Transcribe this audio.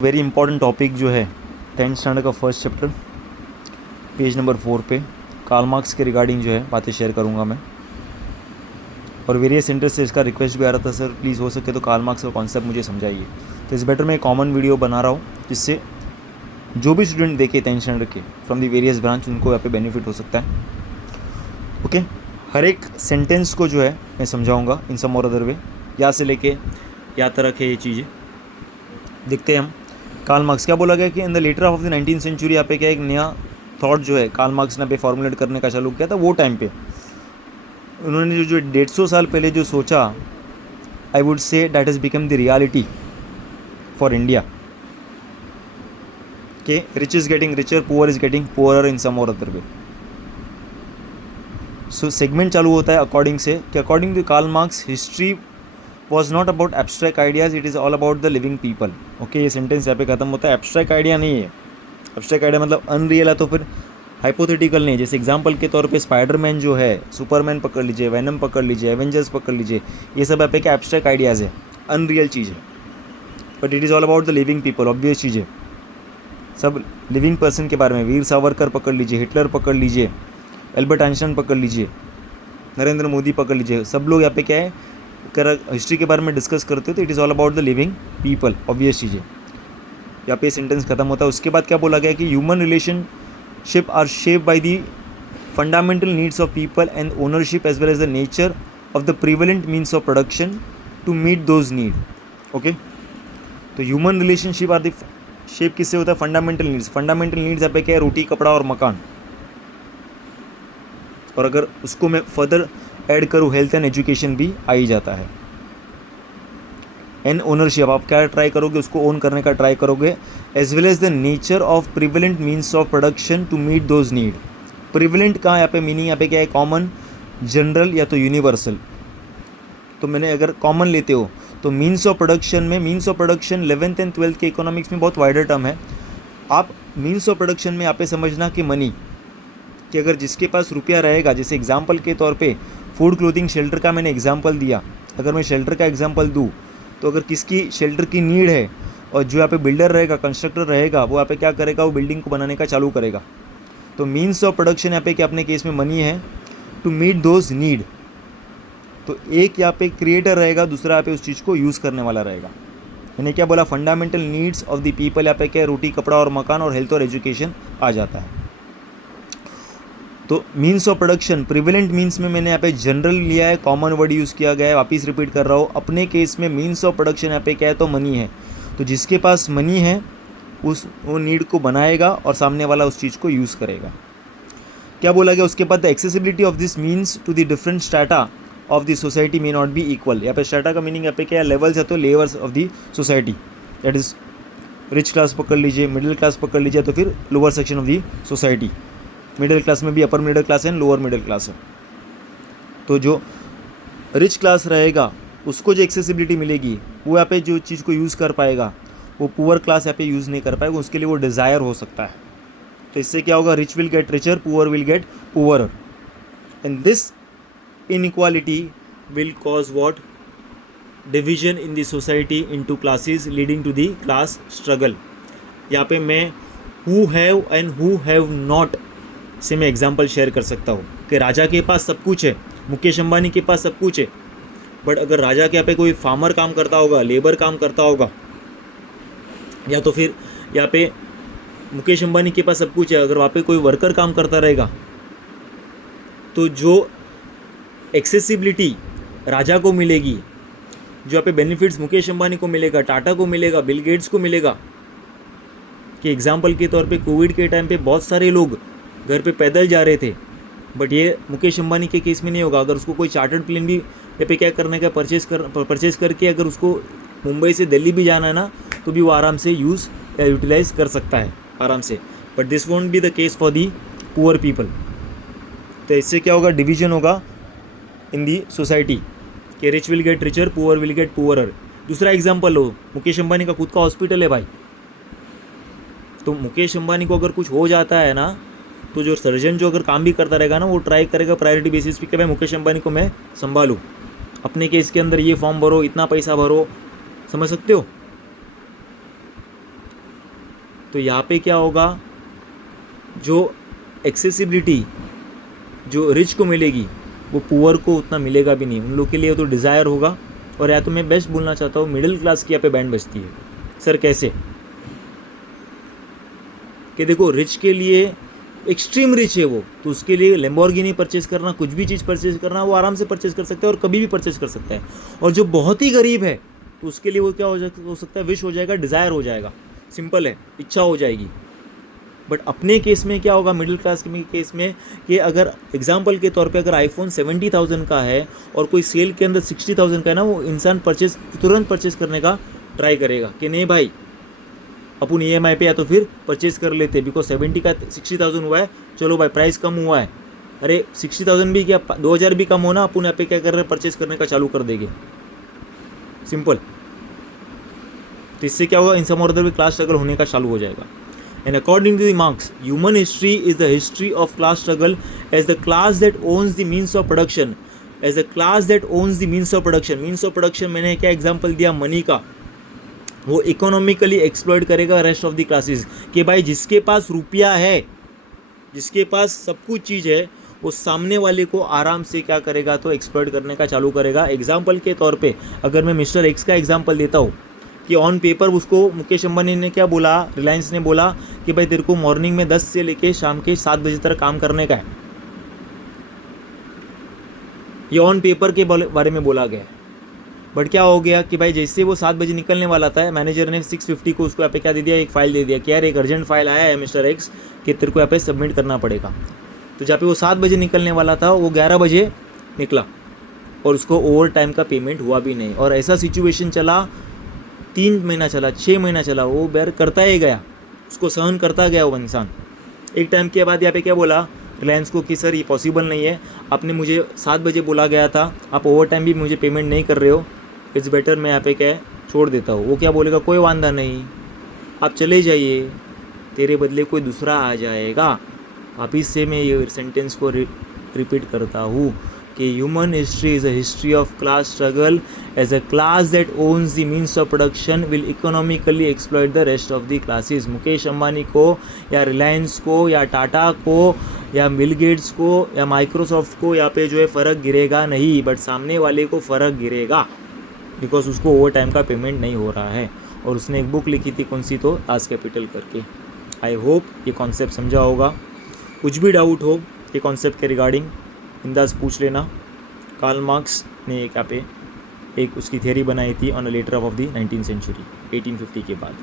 Very important topic जो है 10th standard का फर्स्ट चैप्टर पेज नंबर 4 पे कार्ल मार्क्स के रिगार्डिंग जो है बातें शेयर करूंगा मैं। और वेरियस सेंटर से इसका रिक्वेस्ट भी आ रहा था, सर प्लीज़ हो सके तो कार्ल मार्क्स का कॉन्सेप्ट मुझे समझाइए। तो इस बेटर मैं एक कॉमन वीडियो बना रहा हूँ जिससे जो भी स्टूडेंट देखे 10th स्टैंडर्ड के फ्रॉम दी वेरियस ब्रांच उनको यहाँ पे बेनिफिट हो सकता है। ओके, हर एक सेंटेंस को जो है मैं समझाऊँगा इन सम और अदर वे, या से लेके या तक है ये चीज़ें। देखते हैं हम कार्ल मार्क्स क्या बोला गया कि in the latter of the 19th century यहाँ पे क्या एक नया थॉट जो है कार्ल मार्क्स ने पे फॉर्मुलेट करने का चालू किया था। वो टाइम पे उन्होंने जो 150 साल पहले जो सोचा, I would say that is become the reality for India कि rich is getting richer, poor is getting poorer in some और अदर वे। सो सेगमेंट चालू होता है अकॉर्डिंग से कि according to Karl Marx history was not about abstract ideas, it is all about the living people. Okay, ये sentence यहाँ पे खत्म होता है। एब्स्ट्रैक्ट आइडिया नहीं है, एब्स्ट्रैक्ट आइडिया मतलब अनरियल है तो फिर हाइपोथेटिकल नहीं है। जैसे एग्जांपल के तौर पे स्पाइडरमैन जो है, सुपरमैन पकड़ लीजिए, वैनम पकड़ लीजिए, एवेंजर्स पकड़ लीजिए, ये सब यहाँ पे क्या एब्स्ट्रैक्ट आइडियाज़ है, अनरियल चीज़ है। But it is all about the living people, obvious चीज़ है, सब लिविंग पर्सन के बारे में। वीर सावरकर पकड़ लीजिए, हिटलर पकड़ लीजिए, एल्बर्ट आइंस्टाइन पकड़ लीजिए, नरेंद्र मोदी पकड़ लीजिए, सब लोग यहाँ पे क्या है कर हिस्ट्री के बारे में डिस्कस करते हो तो it is all about the living people, obvious चीज़ें। यहाँ पे सेंटेंस खत्म होता है। उसके बाद क्या बोला गया कि human relationship are shape by the fundamental needs of people and ownership as well as the nature of the prevalent means of production to meet those need. Okay, तो human relationship are the shape किससे होता है? Fundamental needs. Fundamental needs यहाँ पे क्या है? रोटी, कपड़ा और मकान। और अगर उसको मैं फर्दर ऐड करूँ, हेल्थ एंड एजुकेशन भी आ ही जाता है। एंड ओनरशिप, आप क्या ट्राई करोगे? उसको ओन करने का ट्राई करोगे। As well as the nature of prevalent means of production to meet those need. Prevalent का यहाँ पे मीनिंग यहाँ पे क्या है? कॉमन, जनरल या तो यूनिवर्सल। तो मैंने अगर कॉमन लेते हो तो मीन्स ऑफ प्रोडक्शन में, means of production 11th and 12th के इकोनॉमिक्स में बहुत वाइडर टर्म है। आप मीन्स ऑफ प्रोडक्शन में यहाँ पे समझना कि मनी, कि अगर जिसके पास रुपया रहेगा, जैसे एग्जाम्पल के तौर पे फूड, क्लोथिंग, शेल्टर का मैंने एग्जाम्पल दिया। अगर मैं शेल्टर का एग्जाम्पल दूँ तो अगर किसकी शेल्टर की नीड है और जो यहाँ पे बिल्डर रहेगा, कंस्ट्रक्टर रहेगा, वो यहाँ पे क्या करेगा? वो बिल्डिंग को बनाने का चालू करेगा। तो मीन्स ऑफ प्रोडक्शन यहाँ पे क्या अपने केस में मनी है, टू मीट दोज नीड। तो एक यहाँ पे क्रिएटर रहेगा, दूसरा यहाँ पे उस चीज़ को यूज़ करने वाला रहेगा। मैंने क्या बोला? Fundamental needs of the people, यहाँ पे क्या है? रोटी, कपड़ा और मकान और हेल्थ और एजुकेशन आ जाता है। तो means of production, prevalent means में मैंने यहाँ पे जनरल लिया है, कॉमन वर्ड यूज़ किया गया है, वापिस रिपीट कर रहा हूँ। अपने केस में मीन्स ऑफ प्रोडक्शन यहाँ पे क्या है? तो मनी है। तो जिसके पास मनी है वो नीड को बनाएगा और सामने वाला उस चीज़ को यूज़ करेगा। क्या बोला गया उसके बाद? The accessibility of this means to the different strata of the society may not be equal. यहाँ पे स्ट्राटा का मीनिंग यहाँ पे क्या है? लेवल्स है, तो levels of the society, that is rich class पकड़ लीजिए, मिडिल क्लास पकड़ लीजिए, तो फिर lower section of the society. Middle class में भी अपर मिडिल क्लास है, लोअर मिडिल क्लास है। तो जो रिच क्लास रहेगा उसको जो एक्सेसिबिलिटी मिलेगी, वो यहाँ पे जो चीज़ को यूज़ कर पाएगा, वो पुअर क्लास यहाँ पे यूज़ नहीं कर पाएगा। उसके लिए वो डिज़ायर हो सकता है। तो इससे क्या होगा? Rich will get richer, poor will get poorer, and this inequality will cause what? Division in the society into classes leading to the class struggle. यहाँ पे मैं who have and who have not से मैं example share कर सकता हूँ कि राजा के पास सब कुछ है, मुकेश अंबानी के पास सब कुछ है, बट अगर राजा के यहाँ पे कोई फार्मर काम करता होगा, लेबर काम करता होगा, या तो फिर यहाँ पे मुकेश अंबानी के पास सब कुछ है, अगर वहाँ पे कोई वर्कर काम करता रहेगा, तो जो एक्सेसिबिलिटी राजा को मिलेगी, जो यहाँ पे बेनिफिट्स मुकेश अंबानी को मिलेगा, टाटा को मिलेगा, बिल गेट्स को मिलेगा। कि एग्जाम्पल के तौर पे कोविड के टाइम पे बहुत सारे लोग घर पे पैदल जा रहे थे, बट ये मुकेश अंबानी के केस में नहीं होगा। अगर उसको कोई चार्टर्ड प्लेन भी पे क्या करने का परचेज करके अगर उसको मुंबई से दिल्ली भी जाना है ना, तो भी वो आराम से यूज़ या यूटिलाइज कर सकता है आराम से। But this won't be the case for the poor people. तो इससे क्या होगा? डिवीजन होगा इन दी सोसाइटी कि rich will get richer, poor will get poorer. दूसरा एग्जाम्पल लो, मुकेश अंबानी का खुद का हॉस्पिटल है भाई। तो मुकेश अंबानी को अगर कुछ हो जाता है ना, तो जो सर्जन जो अगर काम भी करता रहेगा ना, वो ट्राई करेगा प्रायोरिटी बेसिस पे कि भाई मुकेश अंबानी को मैं संभालूँ, अपने केस के अंदर ये फॉर्म भरो, इतना पैसा भरो। समझ सकते हो? तो यहाँ पे क्या होगा, जो एक्सेसिबिलिटी जो रिच को मिलेगी वो पुअर को उतना मिलेगा भी नहीं, उन लोग के लिए तो डिज़ायर होगा। और या तो मैं बेस्ट बोलना चाहता हूँ, मिडिल क्लास की यहाँ पे बैंड बजती है। सर कैसे? कि देखो रिच के लिए, एक्सट्रीम रिच है वो, तो उसके लिए लैम्बोर्गिनी परचेस करना, कुछ भी चीज़ परचेस करना, वो आराम से परचेस कर सकता है और कभी भी परचेस कर सकता है। और जो बहुत ही गरीब है तो उसके लिए वो क्या हो सकता है, विश हो जाएगा, डिज़ायर हो जाएगा, सिंपल है, इच्छा हो जाएगी। बट अपने केस में क्या होगा, मिडिल क्लास के केस में, कि अगर एग्जांपल के तौर पे अगर आईफोन 70,000 का है और कोई सेल के अंदर 60,000 का है ना, वो इंसान तुरंत परचेस करने का ट्राई करेगा कि नहीं भाई अपन EMI पे या तो फिर परचेस कर लेते, बिकॉज 70 का 60,000 हुआ है, चलो भाई प्राइस कम हुआ है, अरे 60,000 भी क्या 2,000 भी कम होना, अपन यहाँ पे क्या कर रहे हैं, परचेस करने का चालू कर देंगे, सिंपल। तो इससे क्या होगा, इन सम और अदर भी क्लास स्ट्रगल होने का चालू हो जाएगा। And according to the Marx, human history is the history of class struggle as the class that owns the means of production. As the class that owns the means of production. Means of production मैंने क्या example दिया, money का, वो economically exploit करेगा rest of the classes. कि भाई जिसके पास रुपया है, जिसके पास सब कुछ चीज़ है, वो सामने वाले को आराम से क्या करेगा, तो एक्सप्लॉइट करने का चालू करेगा। एग्जाम्पल के तौर पे अगर मैं मिस्टर एक्स का एग्जाम्पल देता हूँ कि ऑन पेपर उसको मुकेश अंबानी ने क्या बोला, रिलायंस ने बोला कि भाई तेरे को मॉर्निंग में 10 से लेके शाम के 7 बजे तक काम करने का है, ये ऑन पेपर के बारे में बोला गया। बट क्या हो गया कि भाई जैसे वो 7 बजे निकलने वाला था, मैनेजर ने 6:50 को उसको यहाँ पे क्या दे दिया, एक फाइल दे दिया कि यार एक अर्जेंट फाइल आया है मिस्टर एक्स कि तेरे को यहाँ पे सबमिट करना पड़ेगा। तो जहाँ पे वो 7 बजे निकलने वाला था, वो 11 बजे निकला और उसको ओवर टाइम का पेमेंट हुआ भी नहीं। और ऐसा सिचुएशन चला, 3 महीना चला, 6 महीना चला, वो बेर करता ही गया, उसको सहन करता गया वो इंसान। एक टाइम के बाद यहाँ पे क्या बोला रिलायंस को कि सर ये पॉसिबल नहीं है, आपने मुझे 7 बजे बोला गया था, आप ओवर टाइम भी मुझे पेमेंट नहीं कर रहे हो, इट्स बेटर मैं यहाँ पे क्या है छोड़ देता हूँ। वो क्या बोलेगा, कोई वांदा नहीं, आप चले जाइए, तेरे बदले कोई दूसरा आ जाएगा। वापिस से मैं ये सेंटेंस को रिपीट करता हूँ कि human history is a history of class struggle as a class that owns the means of production will economically exploit the rest of the classes. Mukesh Ambani को या रिलायंस को या टाटा को या बिल गेट्स को या माइक्रोसॉफ्ट को यहाँ पे जो है फ़र्क गिरेगा नहीं, बट सामने वाले को फ़र्क गिरेगा, बिकॉज उसको ओवर टाइम का पेमेंट नहीं हो रहा है। और उसने एक बुक लिखी थी, कौन सी, तो दास कैपिटल करके। आई होप ये कॉन्सेप्ट समझा होगा। कुछ भी डाउट हो ये कॉन्सेप्ट के रिगार्डिंग बिंदास पूछ लेना। कार्ल मार्क्स ने एक यहाँ पे एक उसकी थियरी बनाई थी on a latter of the 19th century, 1850 के बाद।